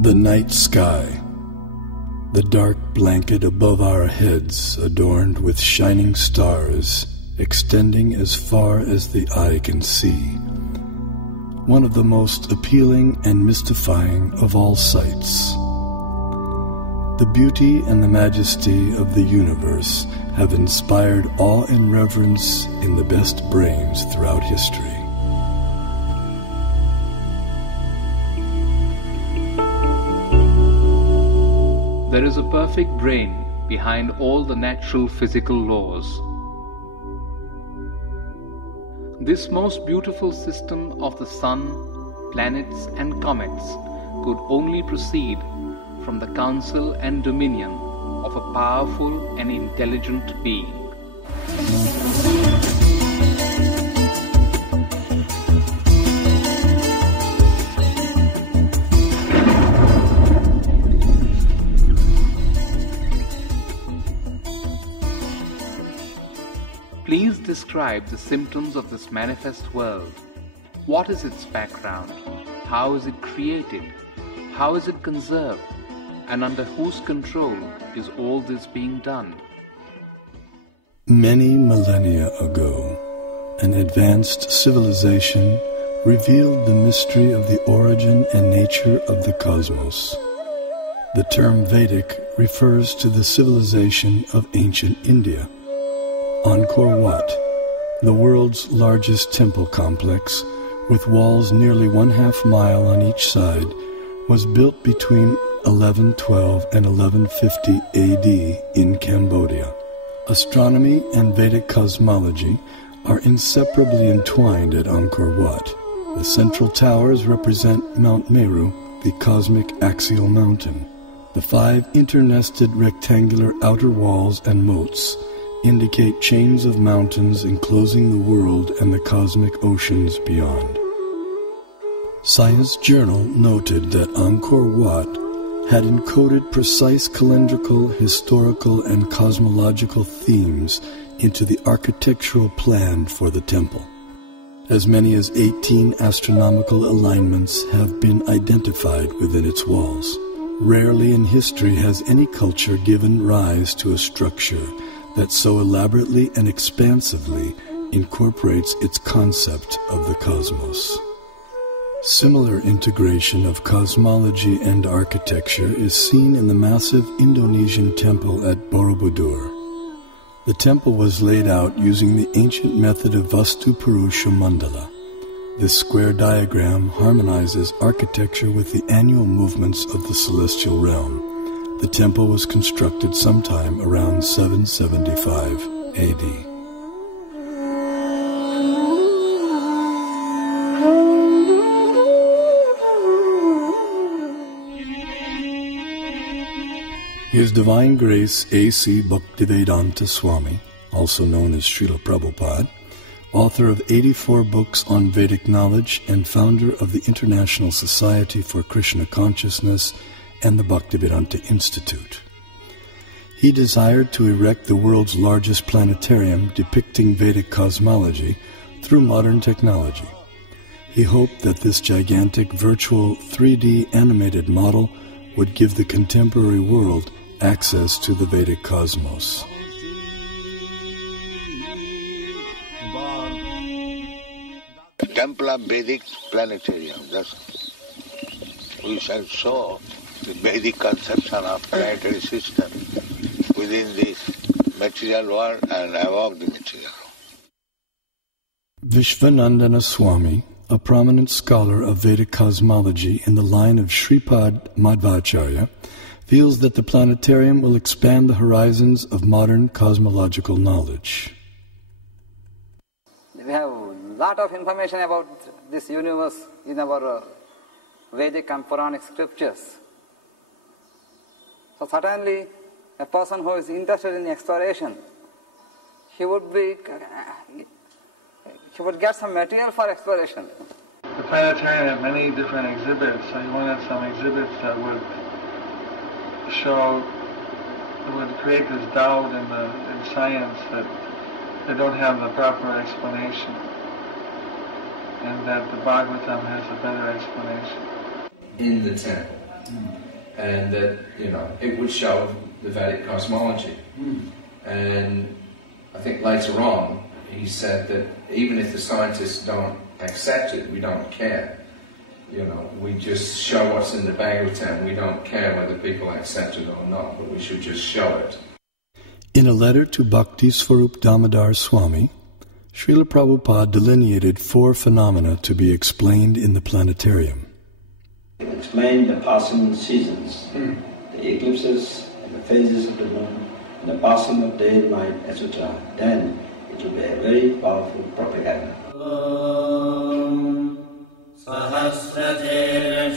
The night sky, the dark blanket above our heads adorned with shining stars extending as far as the eye can see. One of the most appealing and mystifying of all sights. The beauty and the majesty of the universe have inspired awe and reverence in the best brains throughout history. There is a perfect brain behind all the natural physical laws. This most beautiful system of the sun, planets and comets could only proceed from the counsel and dominion of a powerful and intelligent being. Please describe the symptoms of this manifest world. What is its background? How is it created? How is it conserved? And under whose control is all this being done? Many millennia ago, an advanced civilization revealed the mystery of the origin and nature of the cosmos. The term Vedic refers to the civilization of ancient India. Angkor Wat, the world's largest temple complex, with walls nearly 1/2 mile on each side, was built between 1112 and 1150 AD in Cambodia. Astronomy and Vedic cosmology are inseparably entwined at Angkor Wat. The central towers represent Mount Meru, the cosmic axial mountain. The 5 internested rectangular outer walls and moats indicate chains of mountains enclosing the world and the cosmic oceans beyond. Science Journal noted that Angkor Wat had encoded precise calendrical, historical, and cosmological themes into the architectural plan for the temple. As many as 18 astronomical alignments have been identified within its walls. Rarely in history has any culture given rise to a structure that so elaborately and expansively incorporates its concept of the cosmos. Similar integration of cosmology and architecture is seen in the massive Indonesian temple at Borobudur. The temple was laid out using the ancient method of Vastu Purusha Mandala. This square diagram harmonizes architecture with the annual movements of the celestial realm. The temple was constructed sometime around 775 AD. His Divine Grace A.C. Bhaktivedanta Swami, also known as Srila Prabhupada, author of 84 books on Vedic knowledge and founder of the International Society for Krishna Consciousness and the Bhaktivedanta Institute. He desired to erect the world's largest planetarium depicting Vedic cosmology through modern technology. He hoped that this gigantic virtual 3D animated model would give the contemporary world access to the Vedic cosmos. The Temple of Vedic Planetarium, we shall show the Vedic conception of planetary system within this material world and above the material world. Vishwanandana Swami, a prominent scholar of Vedic cosmology in the line of Shripad Madhvacharya, feels that the planetarium will expand the horizons of modern cosmological knowledge. We have a lot of information about this universe in our Vedic and Puranic scriptures. So certainly, a person who is interested in exploration, he would get some material for exploration. The planetarium had many different exhibits, so he wanted some exhibits that would create this doubt in science that they don't have the proper explanation, and that the Bhagavatam has a better explanation. In the temple, and that, it would show the Vedic cosmology. And I think later on he said that even if the scientists don't accept it, we don't care. We just show what's in the Bhagavatam. We don't care whether people accept it or not, but we should just show it. In a letter to Bhakti Swarup Damodar Swami, Srila Prabhupada delineated 4 phenomena to be explained in the planetarium. Explain the passing seasons, the eclipses and the phases of the moon, and the passing of day and night, etc. Then it will be a very powerful propaganda.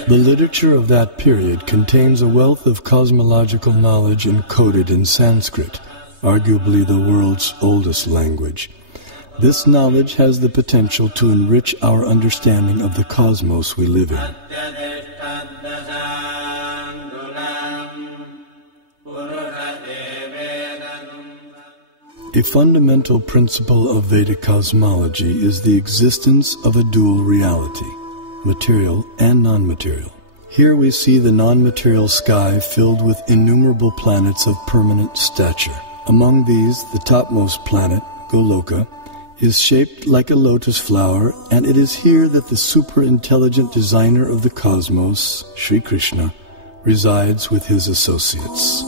The literature of that period contains a wealth of cosmological knowledge encoded in Sanskrit, arguably the world's oldest language. This knowledge has the potential to enrich our understanding of the cosmos we live in. A fundamental principle of Vedic cosmology is the existence of a dual reality, material and non-material. Here we see the non-material sky filled with innumerable planets of permanent stature. Among these, the topmost planet, Goloka, is shaped like a lotus flower, and it is here that the super-intelligent designer of the cosmos, Sri Krishna, resides with his associates.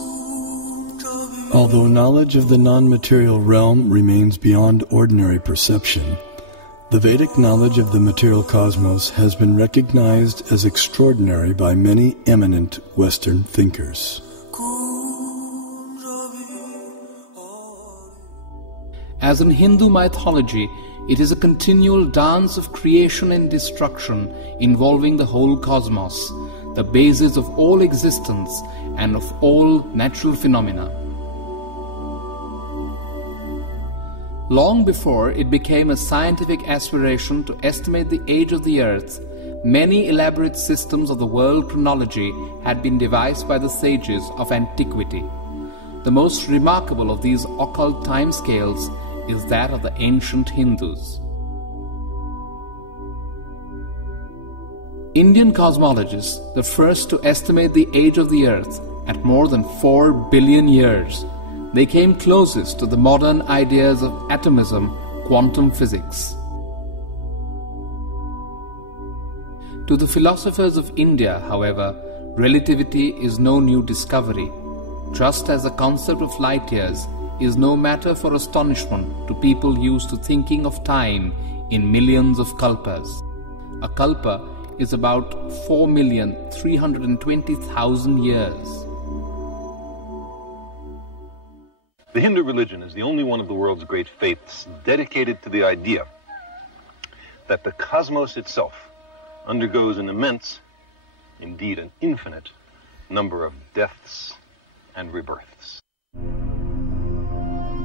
Although knowledge of the non-material realm remains beyond ordinary perception, the Vedic knowledge of the material cosmos has been recognized as extraordinary by many eminent Western thinkers. As in Hindu mythology, it is a continual dance of creation and destruction involving the whole cosmos, the basis of all existence and of all natural phenomena. Long before it became a scientific aspiration to estimate the age of the earth, many elaborate systems of the world chronology had been devised by the sages of antiquity. The most remarkable of these occult timescales is that of the ancient Hindus. Indian cosmologists, the first to estimate the age of the earth at more than 4 billion years, they came closest to the modern ideas of atomism, quantum physics. To the philosophers of India, however, relativity is no new discovery, just as the concept of light years is no matter for astonishment to people used to thinking of time in millions of kalpas. A kalpa is about 4,320,000 years. The Hindu religion is the only one of the world's great faiths dedicated to the idea that the cosmos itself undergoes an immense, indeed an infinite, number of deaths and rebirths.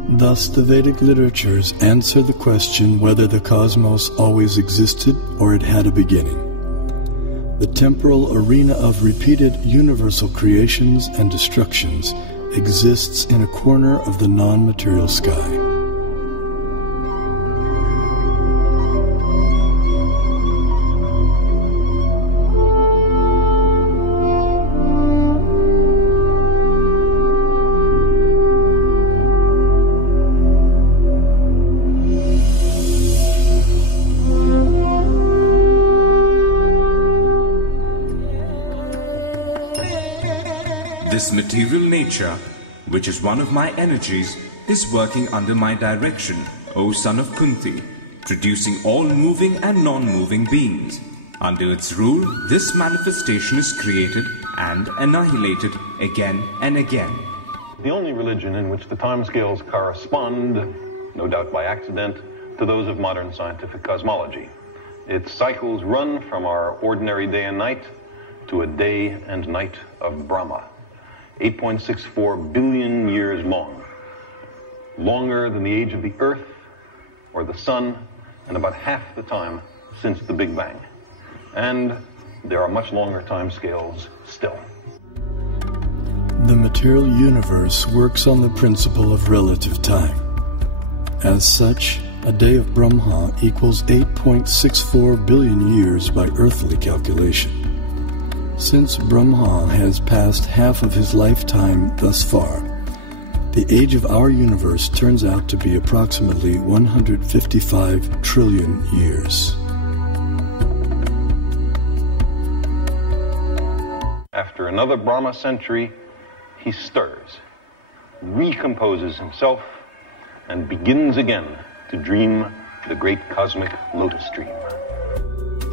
Thus, the Vedic literatures answer the question whether the cosmos always existed or it had a beginning. The temporal arena of repeated universal creations and destructions exists in a corner of the non-material sky. This material nature, which is one of my energies, is working under my direction, O son of Kunti, producing all moving and non-moving beings. Under its rule, this manifestation is created and annihilated again and again. The only religion in which the timescales correspond, no doubt by accident, to those of modern scientific cosmology. Its cycles run from our ordinary day and night to a day and night of Brahma. 8.64 billion years long, longer than the age of the Earth or the Sun, and about half the time since the Big Bang. And there are much longer time scales still. The material universe works on the principle of relative time. As such, a day of Brahma equals 8.64 billion years by earthly calculation. Since Brahma has passed half of his lifetime thus far, the age of our universe turns out to be approximately 155 trillion years. After another Brahma century, he stirs, recomposes himself, and begins again to dream the great cosmic lotus dream.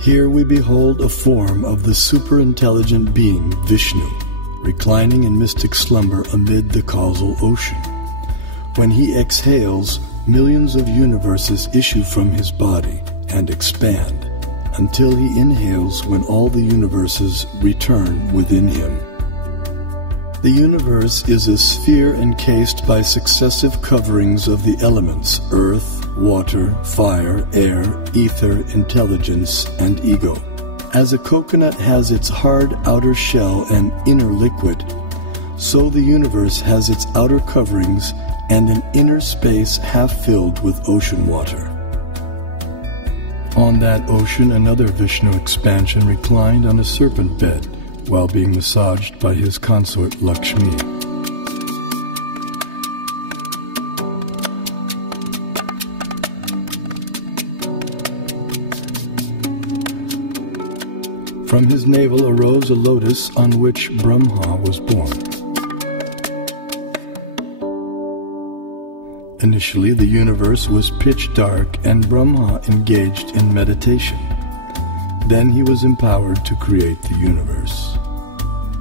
Here we behold a form of the superintelligent being Vishnu, reclining in mystic slumber amid the causal ocean. When he exhales, millions of universes issue from his body and expand, until he inhales when all the universes return within him. The universe is a sphere encased by successive coverings of the elements earth, water, fire, air, ether, intelligence, and ego. As a coconut has its hard outer shell and inner liquid, so the universe has its outer coverings and an inner space half filled with ocean water. On that ocean, another Vishnu expansion reclined on a serpent bed while being massaged by his consort Lakshmi. From his navel arose a lotus on which Brahma was born. Initially, the universe was pitch dark and Brahma engaged in meditation. Then he was empowered to create the universe.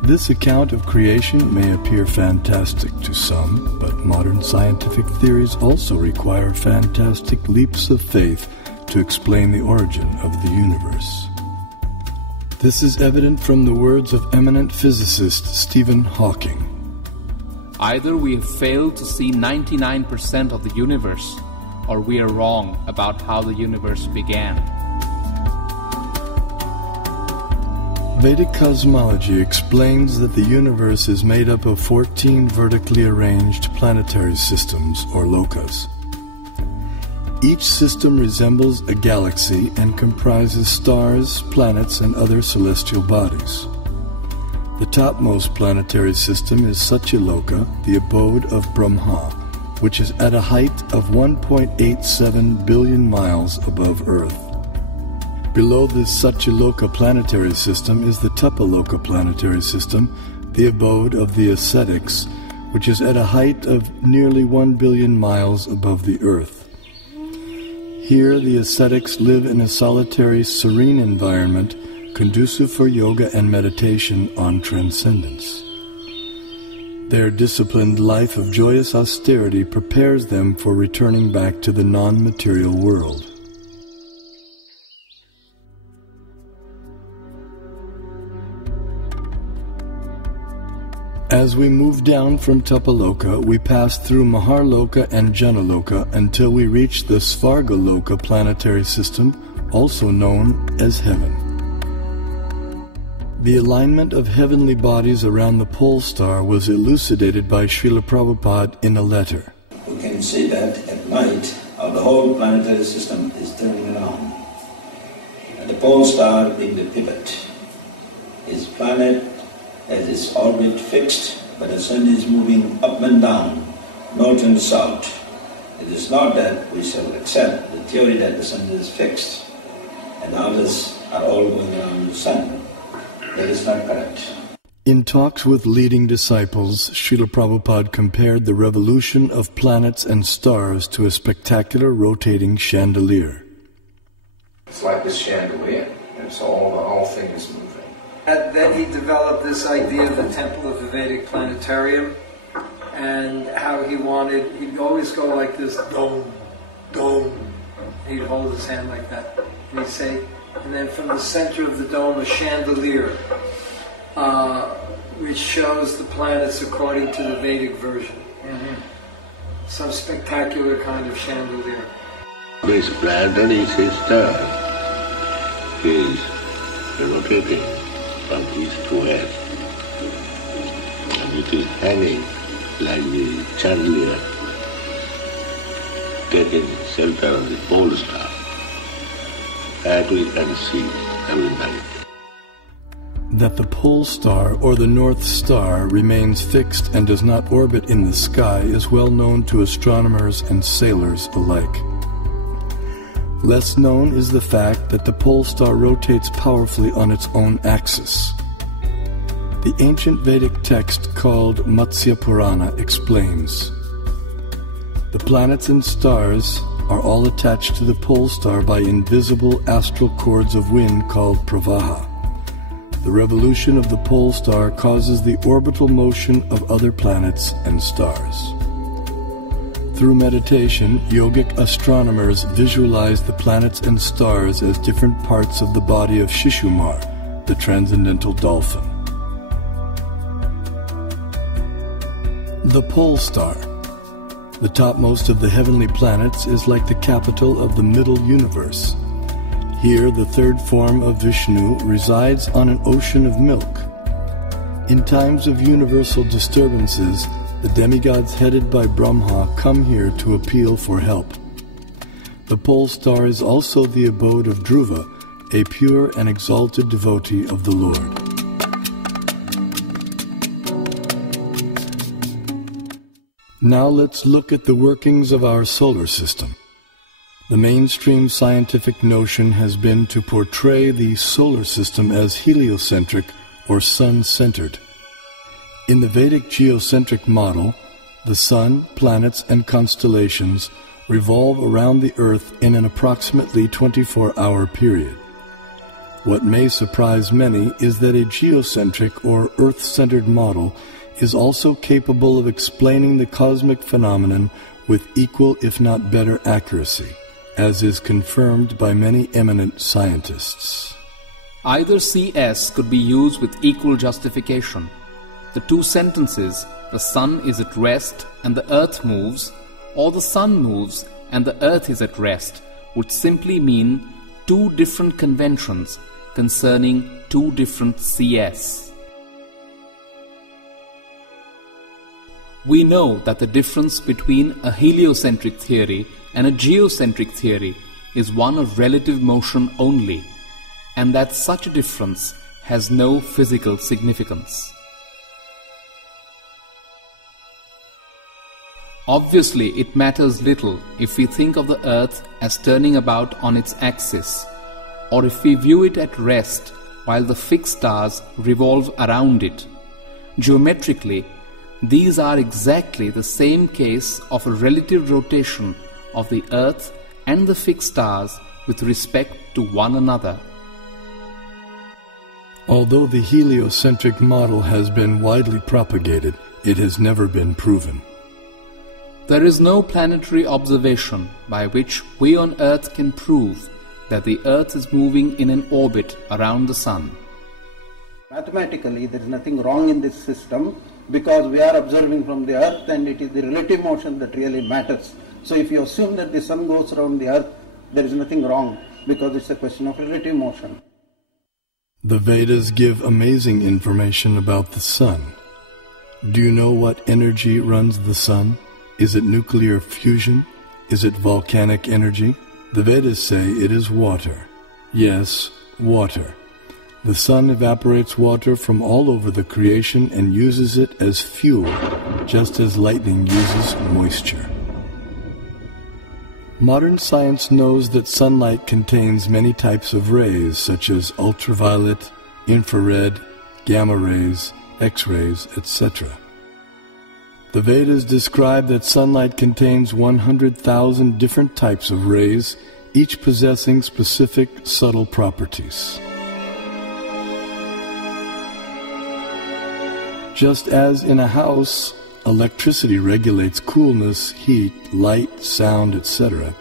This account of creation may appear fantastic to some, but modern scientific theories also require fantastic leaps of faith to explain the origin of the universe. This is evident from the words of eminent physicist Stephen Hawking. Either we have failed to see 99% of the universe, or we are wrong about how the universe began. Vedic Cosmology explains that the universe is made up of 14 vertically arranged planetary systems, or lokas. Each system resembles a galaxy and comprises stars, planets, and other celestial bodies. The topmost planetary system is Satyaloka, the abode of Brahma, which is at a height of 1.87 billion miles above Earth. Below the Satyaloka planetary system is the Tapaloka planetary system, the abode of the ascetics, which is at a height of nearly 1 billion miles above the Earth. Here the ascetics live in a solitary, serene environment conducive for yoga and meditation on transcendence. Their disciplined life of joyous austerity prepares them for returning back to the non-material world. As we move down from Tapaloka, we pass through Maharloka and Janaloka until we reach the Svargaloka planetary system, also known as heaven. The alignment of heavenly bodies around the pole star was elucidated by Srila Prabhupada in a letter. We can see that at night, the whole planetary system is turning around. And the pole star being the pivot. His planet has its orbit fixed, but the sun is moving up and down, north and south. It is not that we shall accept the theory that the sun is fixed and others are all going around the sun. That is not correct. In talks with leading disciples, Srila Prabhupada compared the revolution of planets and stars to a spectacular rotating chandelier. It's like this chandelier, and so the whole thing is moving. Then he developed this idea of the temple of the Vedic planetarium, and how he'd always go like this, dome, dome. He'd hold his hand like that, and he'd say, and then from the center of the dome, a chandelier, which shows the planets according to the Vedic version. Mm-hmm. Some spectacular kind of chandelier. This planetary system is rotating from east to west, and it is hanging like the chandelier, taking shelter on the pole star. That we can see every night. That the pole star or the North Star remains fixed and does not orbit in the sky is well known to astronomers and sailors alike. Less known is the fact that the pole star rotates powerfully on its own axis. The ancient Vedic text called Matsya Purana explains, "The planets and stars are all attached to the pole star by invisible astral cords of wind called pravaha. The revolution of the pole star causes the orbital motion of other planets and stars." Through meditation, yogic astronomers visualize the planets and stars as different parts of the body of Shishumar, the transcendental dolphin. The pole star, the topmost of the heavenly planets, is like the capital of the middle universe. Here, the third form of Vishnu resides on an ocean of milk. In times of universal disturbances, the demigods headed by Brahma come here to appeal for help. The pole star is also the abode of Dhruva, a pure and exalted devotee of the Lord. Now let's look at the workings of our solar system. The mainstream scientific notion has been to portray the solar system as heliocentric or sun-centered. In the Vedic geocentric model, the sun, planets, and constellations revolve around the Earth in an approximately 24-hour period. What may surprise many is that a geocentric or Earth-centered model is also capable of explaining the cosmic phenomenon with equal if not better accuracy, as is confirmed by many eminent scientists. Either CS could be used with equal justification. The two sentences, "the sun is at rest and the earth moves," or "the sun moves and the earth is at rest," would simply mean two different conventions concerning two different CS. We know that the difference between a heliocentric theory and a geocentric theory is one of relative motion only, and that such a difference has no physical significance. Obviously, it matters little if we think of the Earth as turning about on its axis, or if we view it at rest while the fixed stars revolve around it. Geometrically, these are exactly the same case of a relative rotation of the Earth and the fixed stars with respect to one another. Although the heliocentric model has been widely propagated, it has never been proven. There is no planetary observation by which we on Earth can prove that the Earth is moving in an orbit around the Sun. Mathematically, there is nothing wrong in this system because we are observing from the Earth and it is the relative motion that really matters. So if you assume that the Sun goes around the Earth, there is nothing wrong because it's a question of relative motion. The Vedas give amazing information about the Sun. Do you know what energy runs the Sun? Is it nuclear fusion? Is it volcanic energy? The Vedas say it is water. Yes, water. The Sun evaporates water from all over the creation and uses it as fuel, just as lightning uses moisture. Modern science knows that sunlight contains many types of rays, such as ultraviolet, infrared, gamma rays, X-rays, etc. The Vedas describe that sunlight contains 100,000 different types of rays, each possessing specific subtle properties. Just as in a house, electricity regulates coolness, heat, light, sound, etc.,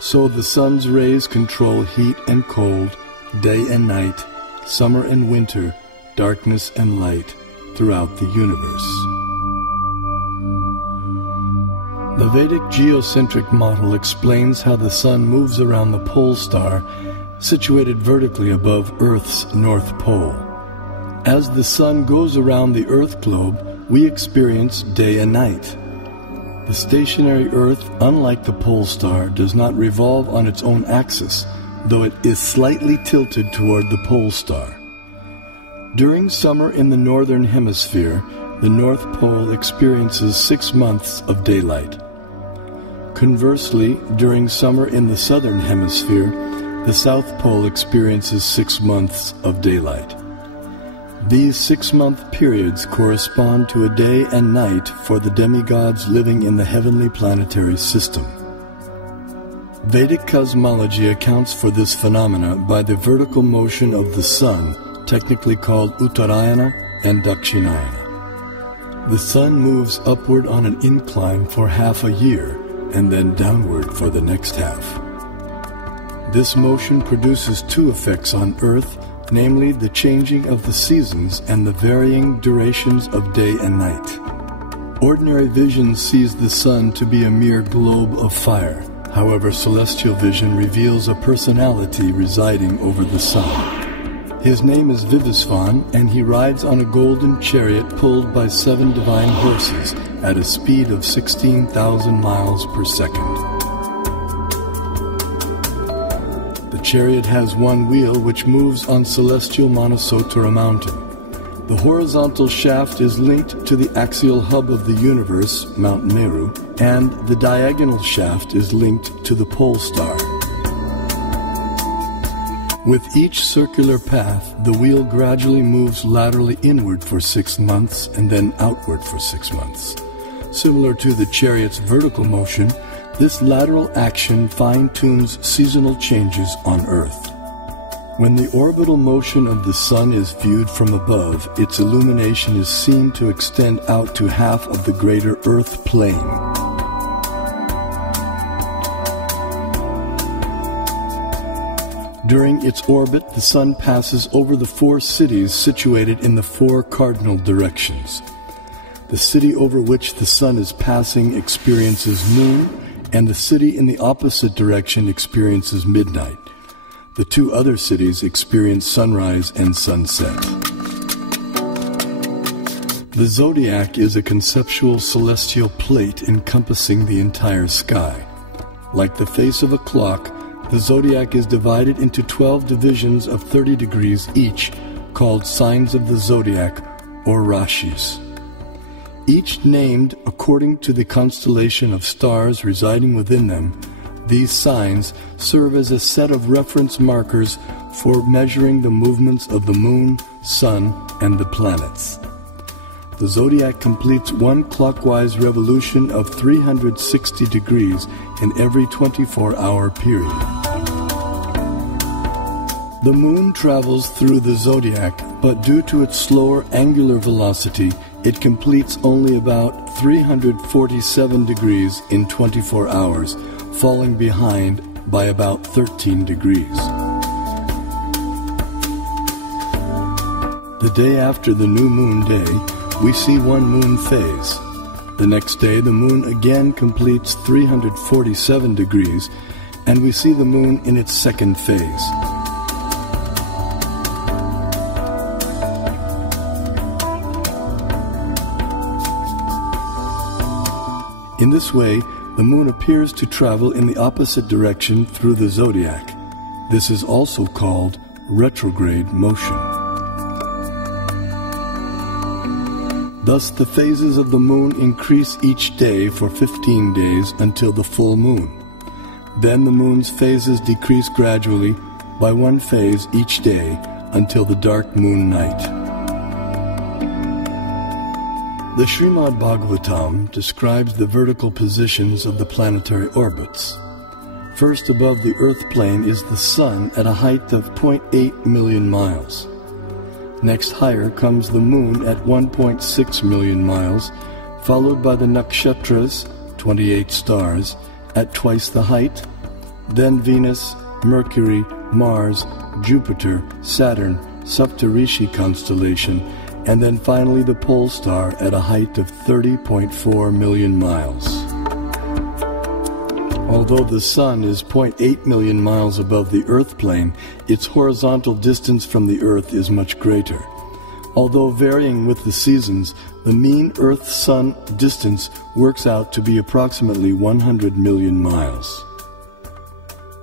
so the sun's rays control heat and cold, day and night, summer and winter, darkness and light throughout the universe. The Vedic geocentric model explains how the Sun moves around the pole star situated vertically above Earth's North Pole. As the Sun goes around the Earth globe, we experience day and night. The stationary Earth, unlike the pole star, does not revolve on its own axis, though it is slightly tilted toward the pole star. During summer in the northern hemisphere, the North Pole experiences 6 months of daylight. Conversely, during summer in the southern hemisphere, the South Pole experiences 6 months of daylight. These 6-month periods correspond to a day and night for the demigods living in the heavenly planetary system. Vedic cosmology accounts for this phenomena by the vertical motion of the sun, technically called Uttarayana and Dakshinayana. The sun moves upward on an incline for half a year and then downward for the next half. This motion produces 2 effects on Earth, namely the changing of the seasons and the varying durations of day and night. Ordinary vision sees the sun to be a mere globe of fire. However, celestial vision reveals a personality residing over the sun. His name is Vivasvan, and he rides on a golden chariot pulled by 7 divine horses at a speed of 16,000 miles per second. The chariot has 1 wheel which moves on celestial Manasottara mountain. The horizontal shaft is linked to the axial hub of the universe, Mount Meru, and the diagonal shaft is linked to the pole star. With each circular path, the wheel gradually moves laterally inward for 6 months and then outward for 6 months. Similar to the chariot's vertical motion, this lateral action fine-tunes seasonal changes on Earth. When the orbital motion of the sun is viewed from above, its illumination is seen to extend out to half of the greater Earth plane. During its orbit, the sun passes over the 4 cities situated in the 4 cardinal directions. The city over which the sun is passing experiences noon, and the city in the opposite direction experiences midnight. The 2 other cities experience sunrise and sunset. The zodiac is a conceptual celestial plate encompassing the entire sky. Like the face of a clock, the zodiac is divided into 12 divisions of 30 degrees each, called signs of the zodiac, or rashis. Each named according to the constellation of stars residing within them. These signs serve as a set of reference markers for measuring the movements of the moon, sun, and the planets. The zodiac completes 1 clockwise revolution of 360 degrees in every 24-hour period. The moon travels through the zodiac, but due to its slower angular velocity, it completes only about 347 degrees in 24 hours, falling behind by about 13 degrees. The day after the new moon day, we see 1 moon phase. The next day, the moon again completes 347 degrees, and we see the moon in its 2nd phase. In this way, the moon appears to travel in the opposite direction through the zodiac. This is also called retrograde motion. Thus, the phases of the moon increase each day for 15 days until the full moon. Then the moon's phases decrease gradually by 1 phase each day until the dark moon night. The Srimad Bhagavatam describes the vertical positions of the planetary orbits. First above the Earth plane is the Sun at a height of 0.8 million miles. Next higher comes the Moon at 1.6 million miles, followed by the Nakshatras, 28 stars, at twice the height, then Venus, Mercury, Mars, Jupiter, Saturn, Saptarishi constellation, and then finally the pole star at a height of 30.4 million miles. Although the Sun is 0.8 million miles above the Earth plane, its horizontal distance from the Earth is much greater. Although varying with the seasons, the mean Earth-Sun distance works out to be approximately 100 million miles.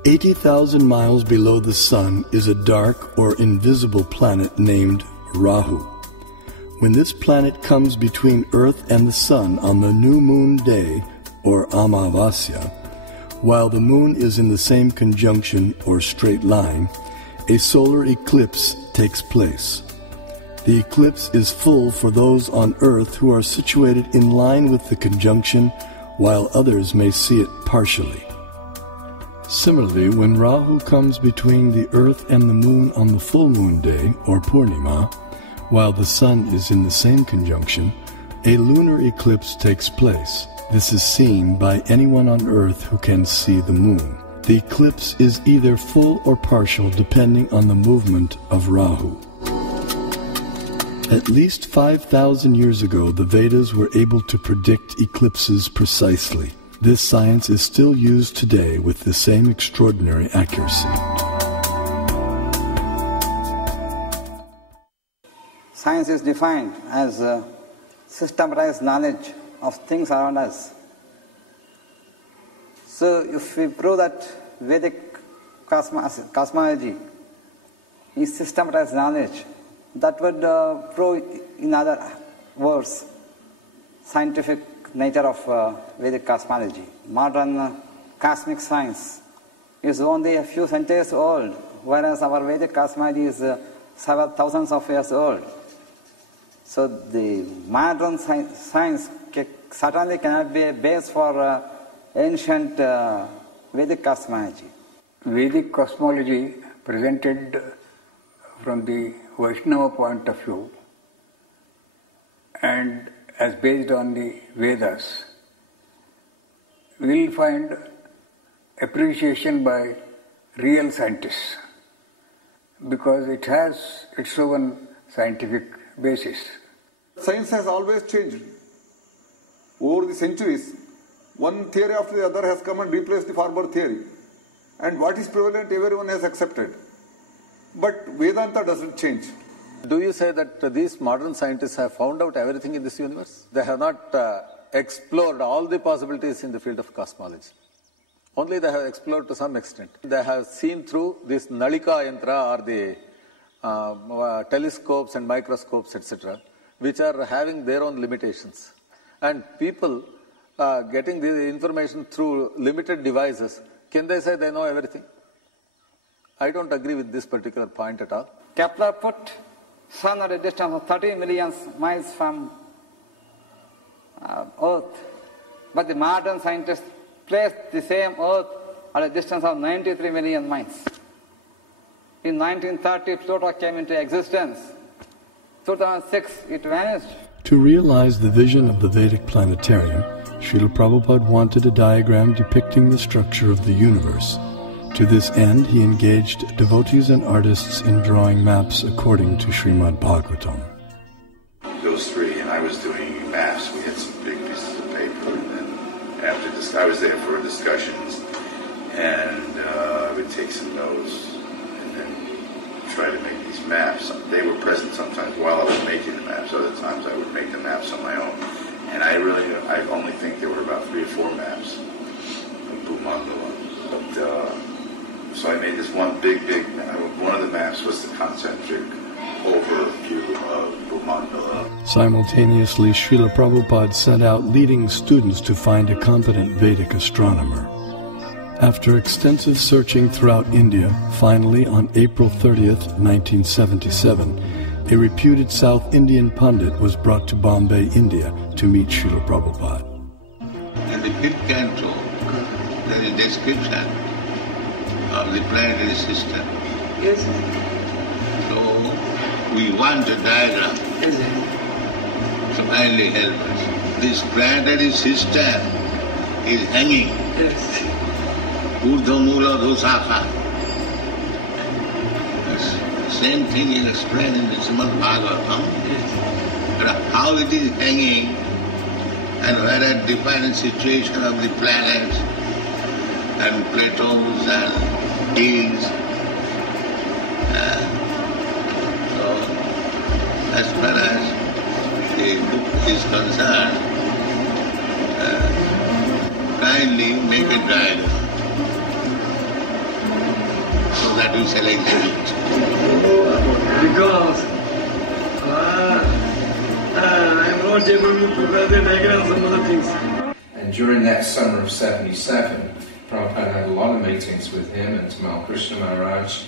80,000 miles below the Sun is a dark or invisible planet named Rahu. When this planet comes between Earth and the Sun on the new moon day, or Amavasya, while the moon is in the same conjunction or straight line, a solar eclipse takes place. The eclipse is full for those on Earth who are situated in line with the conjunction, while others may see it partially. Similarly, when Rahu comes between the Earth and the Moon on the full moon day, or Purnima, while the Sun is in the same conjunction, a lunar eclipse takes place. This is seen by anyone on Earth who can see the Moon. The eclipse is either full or partial depending on the movement of Rahu. At least 5,000 years ago, the Vedas were able to predict eclipses precisely. This science is still used today with the same extraordinary accuracy. Science is defined as systematized knowledge of things around us. So if we prove that Vedic cosmology is systematized knowledge, that would prove, in other words, scientific nature of Vedic cosmology. Modern cosmic science is only a few centuries old, whereas our Vedic cosmology is several thousands of years old. So the modern science certainly cannot be a base for ancient Vedic cosmology. Vedic cosmology presented from the Vaishnava point of view and as based on the Vedas, we will find appreciation by real scientists because it has its own scientific basis. Science has always changed. Over the centuries, one theory after the other has come and replaced the former theory. And what is prevalent, everyone has accepted. But Vedanta doesn't change. Do you say that these modern scientists have found out everything in this universe? They have not explored all the possibilities in the field of cosmology. Only they have explored to some extent. They have seen through this Nalika Yantra or the telescopes and microscopes, etc., which are having their own limitations. And people getting the information through limited devices, can they say they know everything? I don't agree with this particular point at all. Kepler put Sun at a distance of 30 million miles from Earth, but the modern scientists placed the same Earth at a distance of 93 million miles. In 1930, Pluto came into existence. 2006, it vanished. To realize the vision of the Vedic planetarium, Srila Prabhupada wanted a diagram depicting the structure of the universe. To this end, he engaged devotees and artists in drawing maps according to Srimad Bhagavatam. Those three, and I was doing maps. We had some big pieces of paper, and then after this, I was there for discussions, and I would take some notes, and then try to make these maps. They were present sometimes while I was making the maps. Other times, I would make the maps on my own. And I only think there were about 3 or 4 maps of Bhumandala. But so I made this one big map. One of the maps was the concentric overview of Bhumandala. Simultaneously, Srila Prabhupada sent out leading students to find a competent Vedic astronomer. After extensive searching throughout India, finally on April 30th, 1977, a reputed South Indian pundit was brought to Bombay, India, to meet Srila Prabhupada. In the 5th canto, there is a description of the planetary system. Yes. So we want a diagram to kindly help us. This planetary system is hanging. Yes. Urdhva Mula Dosaka. The same thing is explained in the Srimad Bhagavatam. But how it is hanging and where a different situation of the planets and plateaus and hills. So, as far as the book is concerned, kindly make a diagram so that we shall exhibit. Because not able to prepare the diagram, some other things. And during that summer of 77, Prabhupada had a lot of meetings with him and Tamal Krishna Maharaj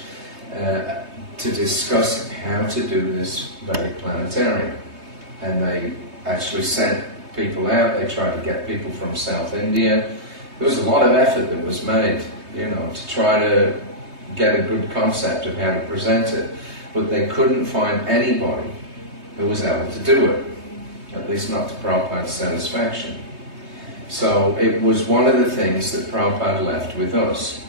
to discuss how to do this Vedic planetarium. And they actually sent people out, they tried to get people from South India. There was a lot of effort that was made, to try to get a good concept of how to present it. But they couldn't find anybody who was able to do it, at least not to Prabhupada's satisfaction. So it was one of the things that Prabhupada left with us.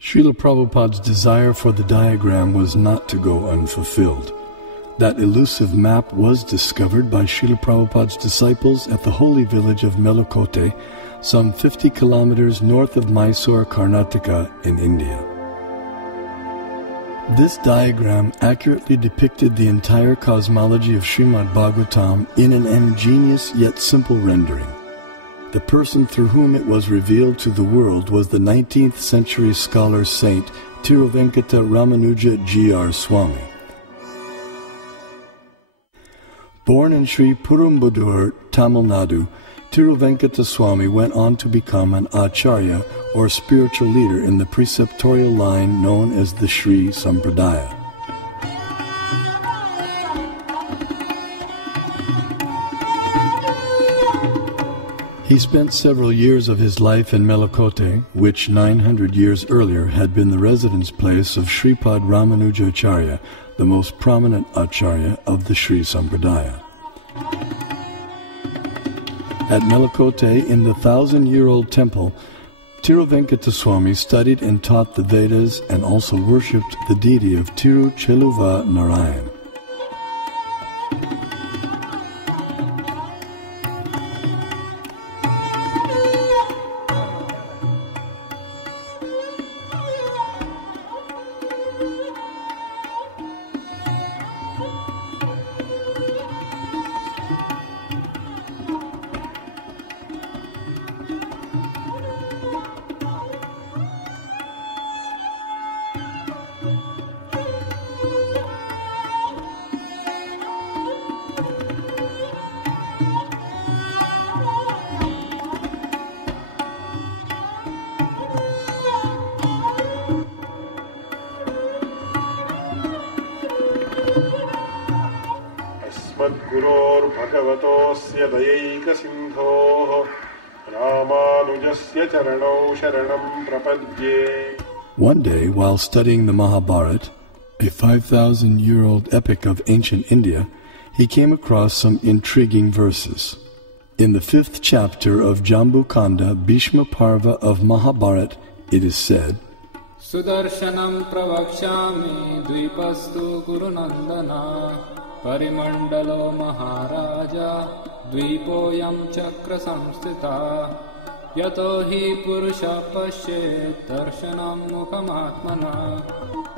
Srila Prabhupada's desire for the diagram was not to go unfulfilled. That elusive map was discovered by Srila Prabhupada's disciples at the holy village of Melukote, some 50 kilometers north of Mysore, Karnataka in India. This diagram accurately depicted the entire cosmology of Srimad Bhagavatam in an ingenious yet simple rendering. The person through whom it was revealed to the world was the 19th century scholar saint Tiruvenkata Ramanuja G.R. Swami. Born in Sri Perumbudur, Tamil Nadu, Tiruvenkata Swami went on to become an acharya or spiritual leader in the preceptorial line known as the Sri Sampradaya. He spent several years of his life in Melukote, which 900 years earlier had been the residence place of Sripad Ramanujacharya, the most prominent acharya of the Sri Sampradaya. At Melukote, in the 1,000-year-old temple, Tiruvenkata Swami studied and taught the Vedas and also worshipped the deity of Tirucheluva Narayan. भगवतोऽस्य दयैकसिन्धोः रामानुजस्य चरणौ शरणं प्रपद्ये. One day, while studying the Mahabharata, a 5,000-year-old epic of ancient India, he came across some intriguing verses. In the 5th chapter of Jambu Kanda, Bhishma Parva of Mahabharata, it is said, Sudarshanam pravakshami dvipastu gurunandana Parimandalo Maharaja Dvipoyam Chakra Samstita Yato hi Purusha Pashet Darshanam Mukamatmana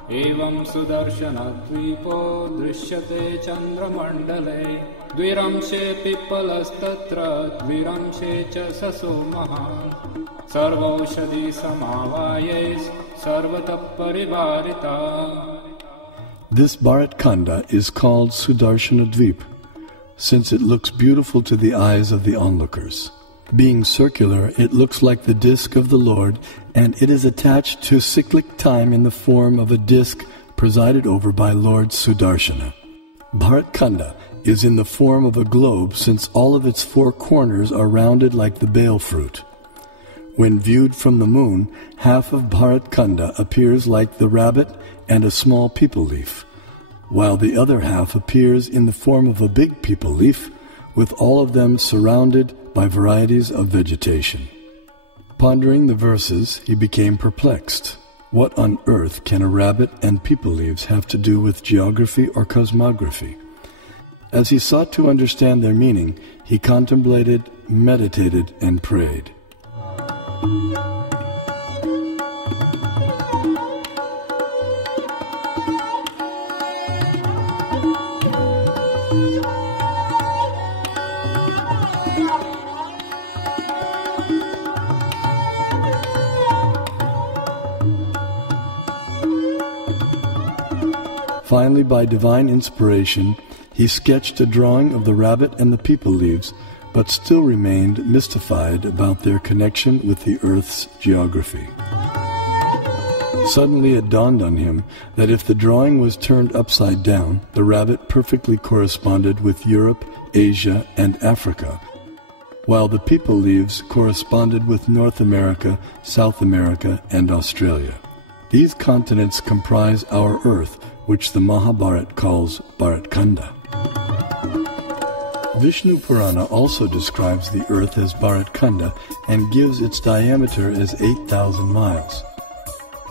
Evam Sudarshana Dvipo Drishyate Chandramandale Dviramshe Pipalastatra Dviramshe Cha Saso Mahan Sarvaushadi Samavayes Sarvata Parivarita. This Bharat Khanda is called Sudarshana Dvip, since it looks beautiful to the eyes of the onlookers. Being circular, it looks like the disk of the Lord, and it is attached to cyclic time in the form of a disk presided over by Lord Sudarshana. Bharat Khanda is in the form of a globe, since all of its 4 corners are rounded like the bale fruit. When viewed from the moon, half of Bharat Khanda appears like the rabbit and a small peepal leaf, while the other half appears in the form of a big peepal leaf, with all of them surrounded by varieties of vegetation. Pondering the verses, he became perplexed. What on earth can a rabbit and peepal leaves have to do with geography or cosmography? As he sought to understand their meaning, he contemplated, meditated, and prayed. Finally, by divine inspiration, He sketched a drawing of the rabbit and the people leaves, but still remained mystified about their connection with the Earth's geography. Suddenly it dawned on him that if the drawing was turned upside down, the rabbit perfectly corresponded with Europe, Asia, and Africa, while the people leaves corresponded with North America, South America, and Australia. These continents comprise our Earth, which the Mahabharata calls Bharatkanda. Vishnu Purana also describes the Earth as Bharatkanda and gives its diameter as 8,000 miles.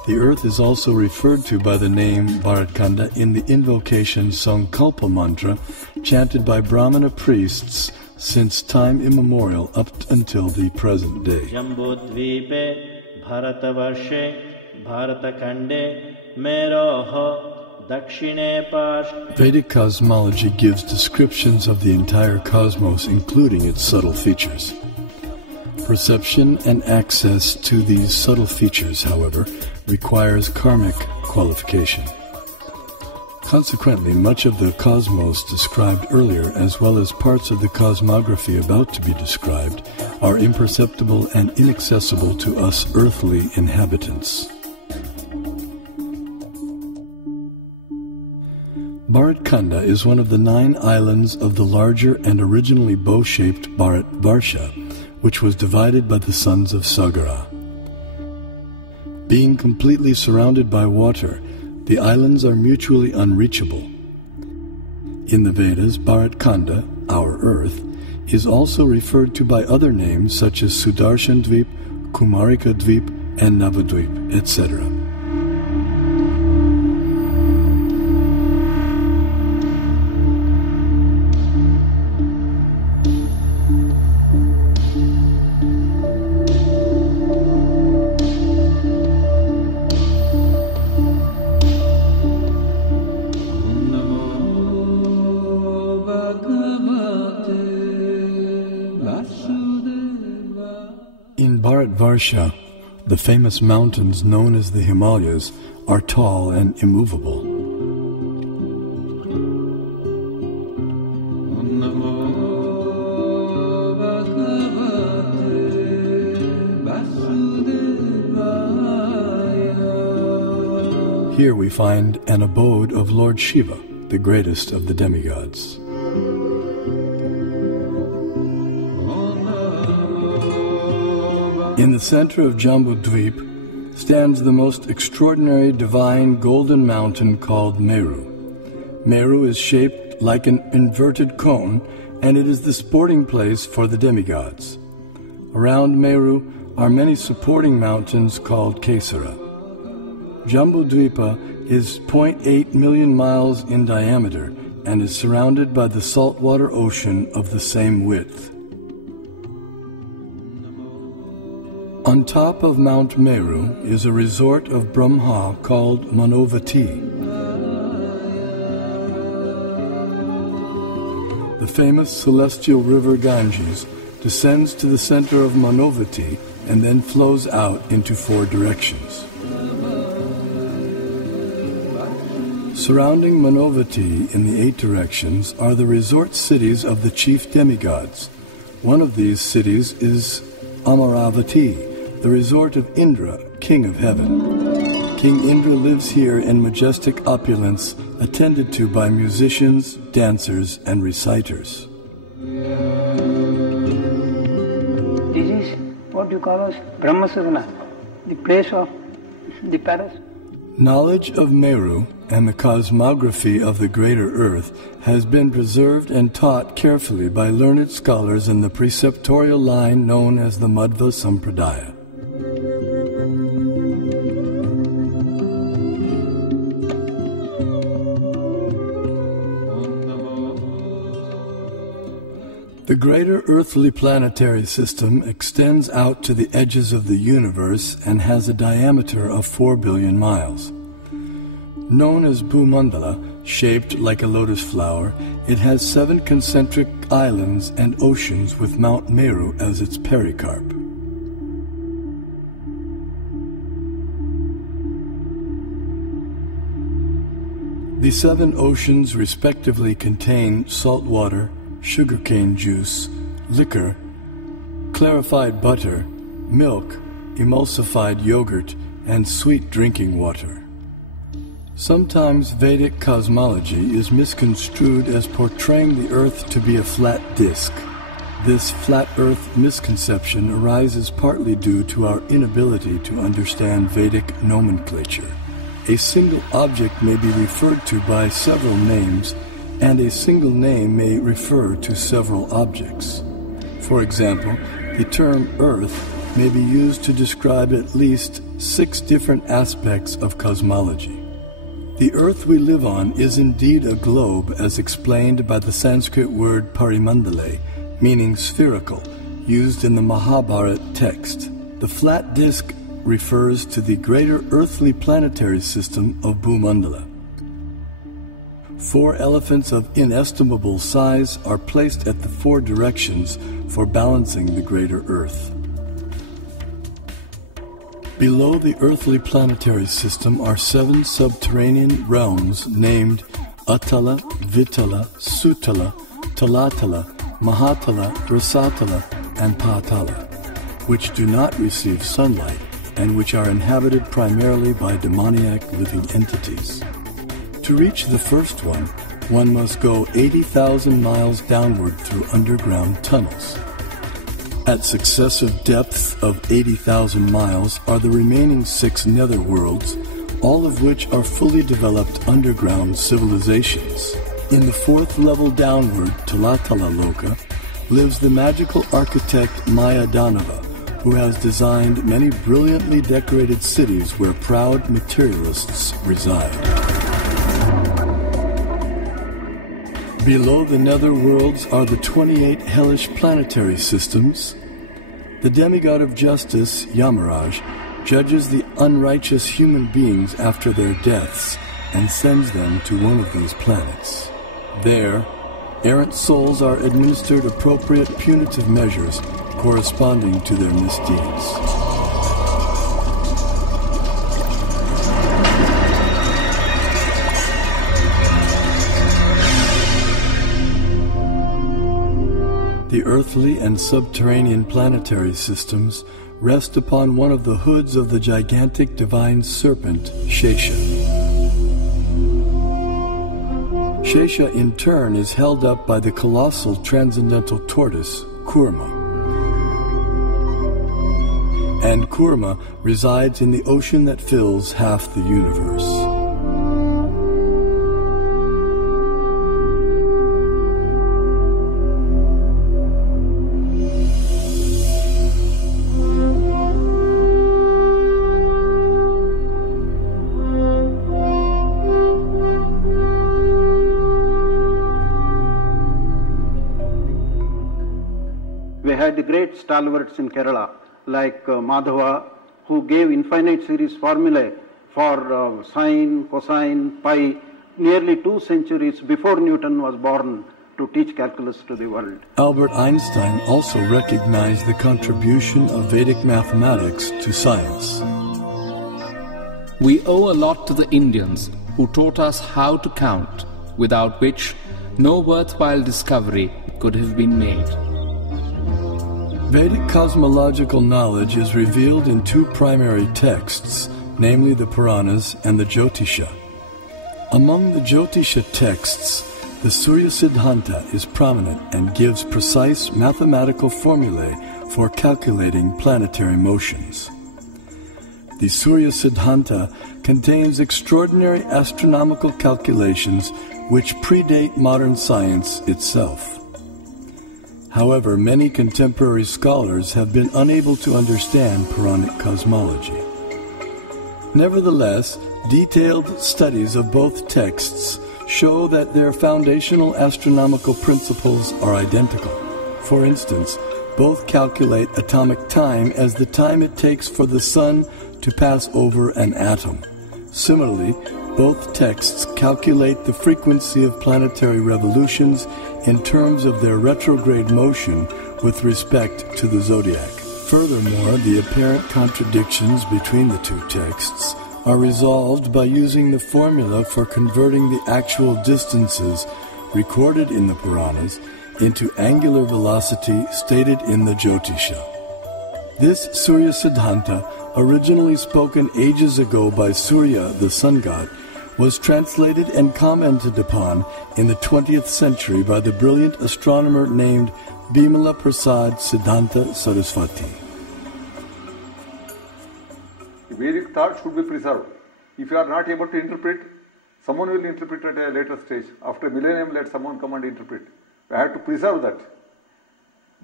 The Earth is also referred to by the name Bharatkanda in the invocation Sankalpa mantra chanted by Brahmana priests since time immemorial up until the present day. Jambudvipe Bharatavarshe Bharatakande Meroho Vedic cosmology gives descriptions of the entire cosmos, including its subtle features. Perception and access to these subtle features, however, requires karmic qualification. Consequently, much of the cosmos described earlier, as well as parts of the cosmography about to be described, are imperceptible and inaccessible to us earthly inhabitants. Bharatkanda is one of the 9 islands of the larger and originally bow-shaped Bharatvarsha, which was divided by the sons of Sagara. Being completely surrounded by water, the islands are mutually unreachable. In the Vedas, Bharatkanda, our Earth, is also referred to by other names such as Sudarshan Dvip, Kumarika Dvip, and Navadvip, etc. Bharatvarsha, the famous mountains known as the Himalayas are tall and immovable. Here we find an abode of Lord Shiva, the greatest of the demigods. In the center of Jambudvip stands the most extraordinary divine golden mountain called Meru. Meru is shaped like an inverted cone, and it is the sporting place for the demigods. Around Meru are many supporting mountains called Kesara. Jambudvipa is 0.8 million miles in diameter and is surrounded by the saltwater ocean of the same width. On top of Mount Meru is a resort of Brahma called Manavati. The famous celestial river Ganges descends to the center of Manavati and then flows out into 4 directions. Surrounding Manavati in the 8 directions are the resort cities of the chief demigods. One of these cities is Amaravati, the resort of Indra, king of heaven. King Indra lives here in majestic opulence, attended to by musicians, dancers, and reciters. This is what you call as Brahmasarana, the place of the palace. Knowledge of Meru and the cosmography of the greater Earth has been preserved and taught carefully by learned scholars in the preceptorial line known as the Madhva Sampradaya. The greater earthly planetary system extends out to the edges of the universe and has a diameter of 4 billion miles. Known as Bhumandala, shaped like a lotus flower, it has 7 concentric islands and oceans with Mount Meru as its pericarp. The 7 oceans respectively contain salt water, sugarcane juice, liquor, clarified butter, milk, emulsified yogurt, and sweet drinking water. Sometimes Vedic cosmology is misconstrued as portraying the earth to be a flat disk. This flat earth misconception arises partly due to our inability to understand Vedic nomenclature. A single object may be referred to by several names, and a single name may refer to several objects. For example, the term earth may be used to describe at least 6 different aspects of cosmology. The earth we live on is indeed a globe, as explained by the Sanskrit word parimandale, meaning spherical, used in the Mahabharata text. The flat disk refers to the greater earthly planetary system of Bhumandala. 4 elephants of inestimable size are placed at the 4 directions for balancing the greater earth. Below the earthly planetary system are 7 subterranean realms named Atala, Vitala, Sutala, Talatala, Mahatala, Rasatala, and Patala, which do not receive sunlight and which are inhabited primarily by demoniac living entities. To reach the first one must go 80,000 miles downward through underground tunnels. At successive depths of 80,000 miles are the remaining 6 netherworlds, all of which are fully developed underground civilizations. In the 4th level downward, Talatala Loka, lives the magical architect Mayadanava, who has designed many brilliantly decorated cities where proud materialists reside. Below the netherworlds are the 28 hellish planetary systems. The demigod of justice, Yamaraj, judges the unrighteous human beings after their deaths and sends them to one of these planets. There, errant souls are administered appropriate punitive measures corresponding to their misdeeds. The earthly and subterranean planetary systems rest upon one of the hoods of the gigantic divine serpent, Shesha. Shesha in turn is held up by the colossal transcendental tortoise, Kurma. And Kurma resides in the ocean that fills half the universe. We had the great stalwarts in Kerala, like Madhava, who gave infinite series formulae for sine, cosine, pi, nearly 2 centuries before Newton was born, to teach calculus to the world. Albert Einstein also recognized the contribution of Vedic mathematics to science. We owe a lot to the Indians who taught us how to count, without which no worthwhile discovery could have been made. Vedic cosmological knowledge is revealed in 2 primary texts, namely the Puranas and the Jyotisha. Among the Jyotisha texts, the Surya Siddhanta is prominent and gives precise mathematical formulae for calculating planetary motions. The Surya Siddhanta contains extraordinary astronomical calculations which predate modern science itself. However, many contemporary scholars have been unable to understand Puranic cosmology. Nevertheless, detailed studies of both texts show that their foundational astronomical principles are identical. For instance, both calculate atomic time as the time it takes for the sun to pass over an atom. Similarly, both texts calculate the frequency of planetary revolutions in terms of their retrograde motion with respect to the zodiac. Furthermore, the apparent contradictions between the 2 texts are resolved by using the formula for converting the actual distances recorded in the Puranas into angular velocity stated in the Jyotisha. This Surya Siddhanta, originally spoken ages ago by Surya, the sun god, was translated and commented upon in the 20th century by the brilliant astronomer named Bimala Prasad Siddhanta Saraswati. The Vedic thought should be preserved. If you are not able to interpret, someone will interpret at a later stage. After a millennium, let someone come and interpret. We have to preserve that.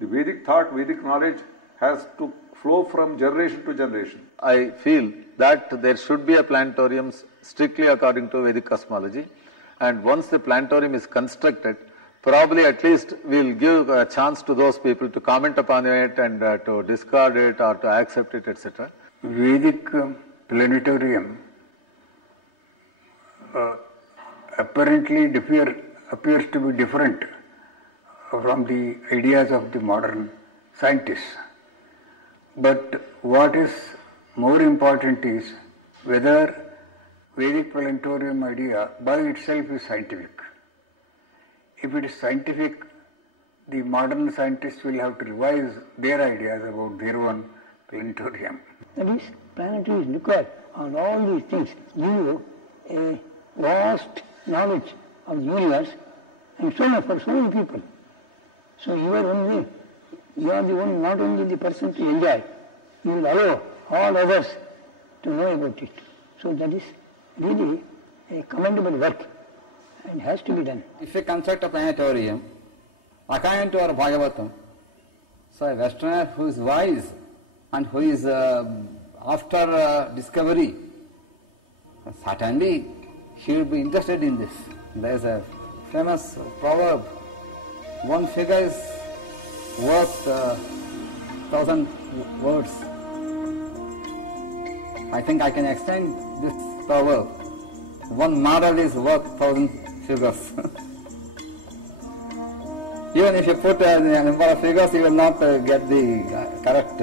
The Vedic thought, Vedic knowledge has to flow from generation to generation. I feel that there should be a planetarium strictly according to Vedic cosmology, and once the planetarium is constructed, probably at least we will give a chance to those people to comment upon it and to discard it or to accept it, etc. Vedic planetarium apparently appears to be different from the ideas of the modern scientists. But what is more important is whether Vedic planetarium idea by itself is scientific. If it is scientific, the modern scientists will have to revise their ideas about their own planetarium. That is, planetary is required, and all these things give you a vast knowledge of the universe, and so much for so many people. So you are the one, not only the person to enjoy, you will allow all others to know about it. So that is really a commendable work and has to be done. If you construct a planetarium, according to our Bhagavatam, so a Westerner who is wise and who is after discovery, certainly he will be interested in this. There is a famous proverb, one figure is worth 1,000 words. I think I can extend this proverb. One model is worth 1,000 figures. Even if you put a number of figures, you will not get the correct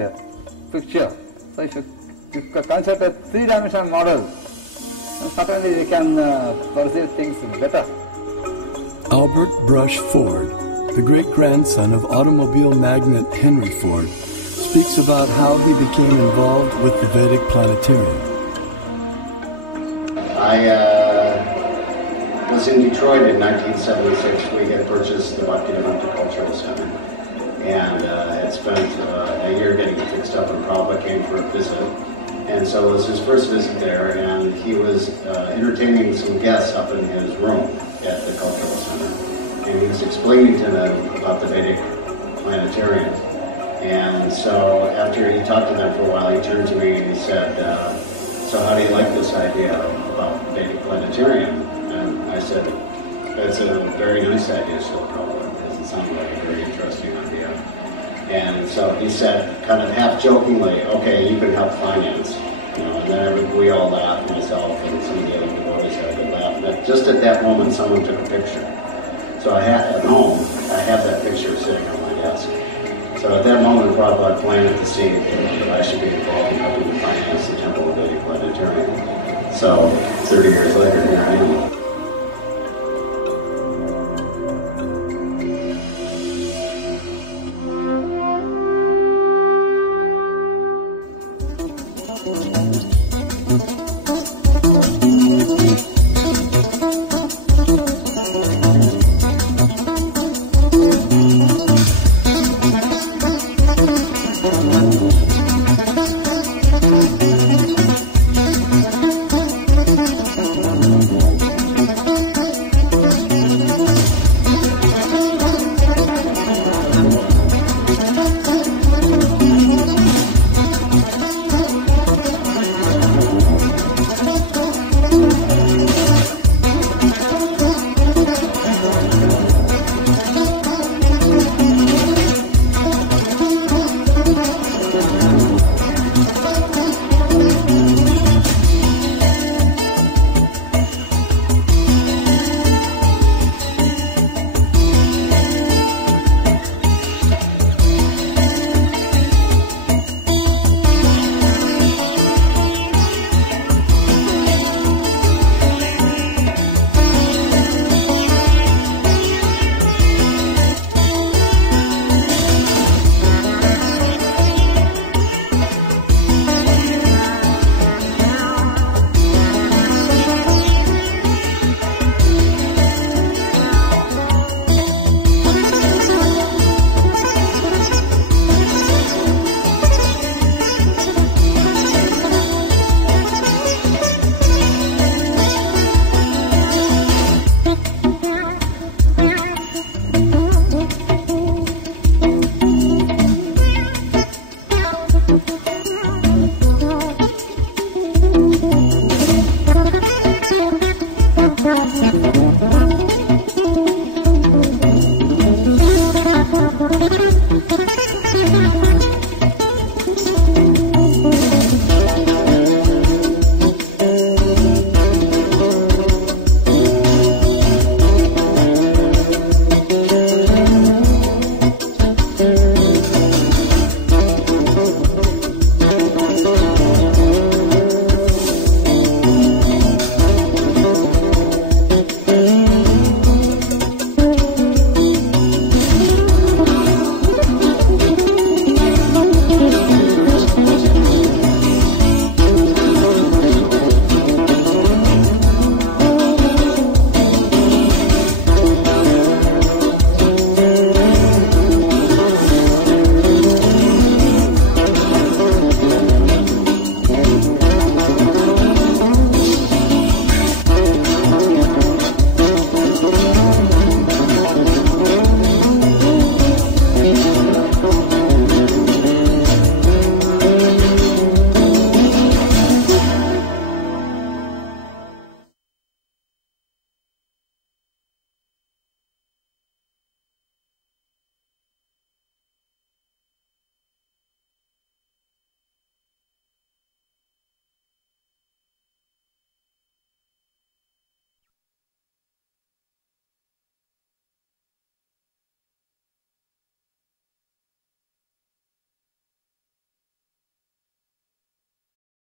picture. So if you consider a three-dimensional model, certainly we can perceive things better. Albert Brush Ford, the great-grandson of automobile magnate Henry Ford, speaks about how he became involved with the Vedic Planetarium. I was in Detroit in 1976. We had purchased the Bhaktivedanta Cultural Center and had spent a year getting it fixed up, and Prabhupada came for a visit. And so it was his first visit there, and he was entertaining some guests up in his room at the Cultural Center. And he was explaining to them about the Vedic Planetarium. And so after he talked to them for a while, he turned to me and he said, so how do you like this idea about Vedic Planetarium? And I said, it's a very nice idea, so probably, because it sounded like a very interesting idea. And so he said, kind of half jokingly, okay, you can help finance. And then we all laughed, myself and some of the other devotees had a good laugh. But just at that moment, someone took a picture. So at home, I have that picture sitting on my desk. So at that moment, Prabhupada planted the seed that I should be involved in helping to finance the Temple of Vedic Planetarium. So 30 years later, here I am.